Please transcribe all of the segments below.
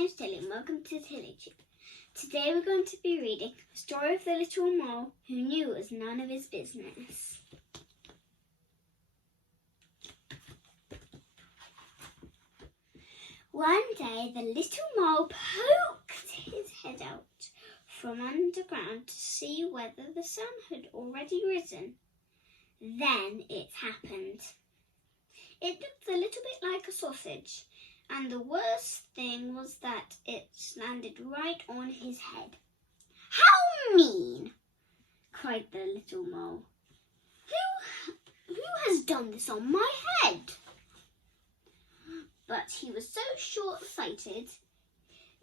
name's Tilly and welcome to TillyTube. Today we're going to be reading the story of the little mole who knew it was none of his business. One day the little mole poked his head out from underground to see whether the sun had already risen. Then it happened. It looked a little bit like a sausage, and the worst thing was that it landed right on his head. "How mean!" cried the little mole. Who has done this on my head?" But he was so short-sighted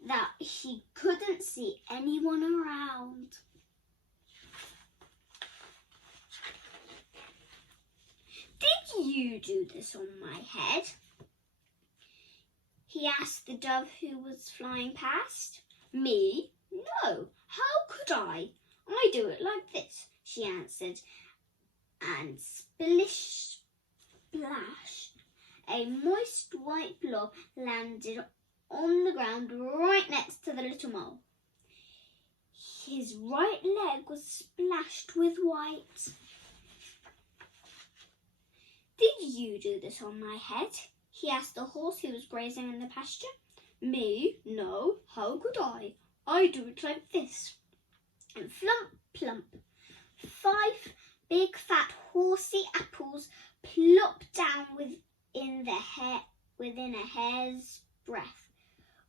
that he couldn't see anyone around. "Did you do this on my head?" he asked the dove who was flying past. "Me? No, how could I? I do it like this," she answered, and splish splash, a moist white blob landed on the ground right next to the little mole. His right leg was splashed with white. "Did you do this on my head?" he asked the horse who was grazing in the pasture. "Me? No, how could I? I do it like this." And flump, plump, 5 big fat horsey apples plopped down within a hair's breadth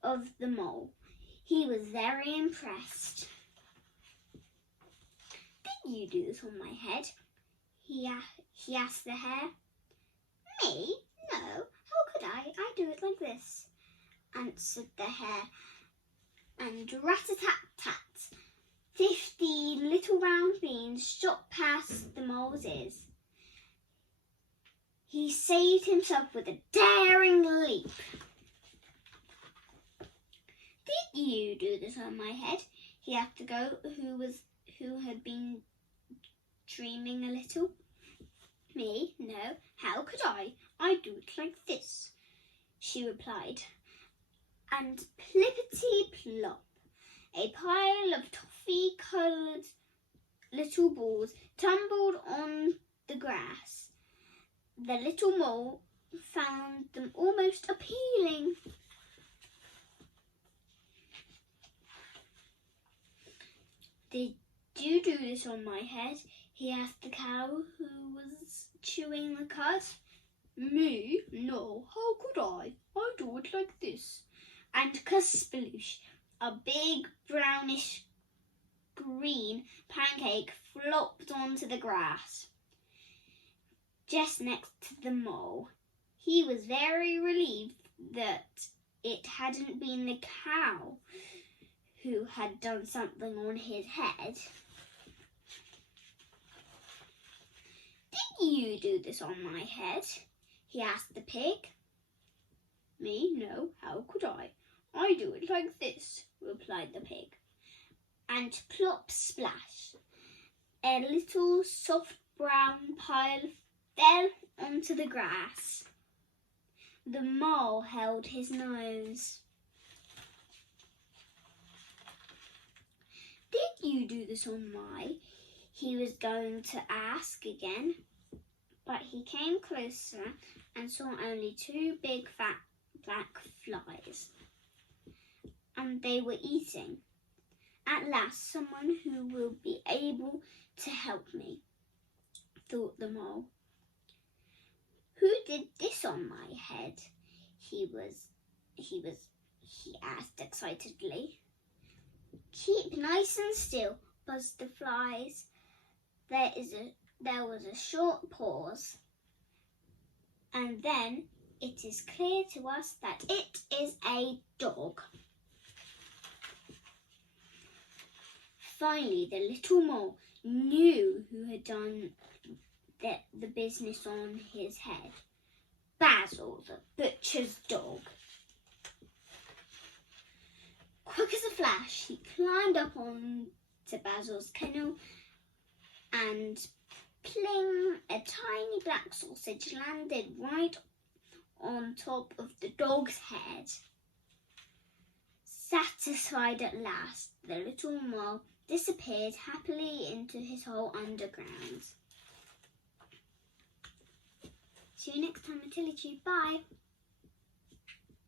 of the mole. He was very impressed. "Did you do this on my head?" he asked the hare. "Me? No, how could I? I do it like this," answered the hare. And rat-a-tat-tat, 50 little round beans shot past the mole's ears. He saved himself with a daring leap. "Did you do this on my head?" he asked the goat who had been dreaming a little. "Me? No, how could I? I do it like this," she replied. And plippity-plop, a pile of toffee-coloured little balls tumbled on the grass. The little mole found them almost appealing. "Did you do this on my head?" he asked the cow who was chewing the cud. "Me? No, how could I? I do it like this." And kasploosh, a big brownish green pancake flopped onto the grass just next to the mole. He was very relieved that it hadn't been the cow who had done something on his head. "Did you do this on my head?" he asked the pig. "Me? No, how could I? I do it like this," replied the pig. And plop splash, a little soft brown pile fell onto the grass. The mole held his nose. "Did you do this on my?" he was going to ask again, but he came closer and saw only 2 big fat black flies, and they were eating. "At last, someone who will be able to help me," thought the mole. "Who did this on my head?" he asked excitedly. "Keep nice and still," buzzed the flies. There was a short pause, and then "It is clear to us that it is a dog." Finally, the little mole knew who had done the business on his head. Basil, the butcher's dog. Quick as a flash, he climbed up onto Basil's kennel, and pling, a tiny black sausage landed right on top of the dog's head. Satisfied at last, the little mole disappeared happily into his hole underground. See you next time, Matilda. Bye.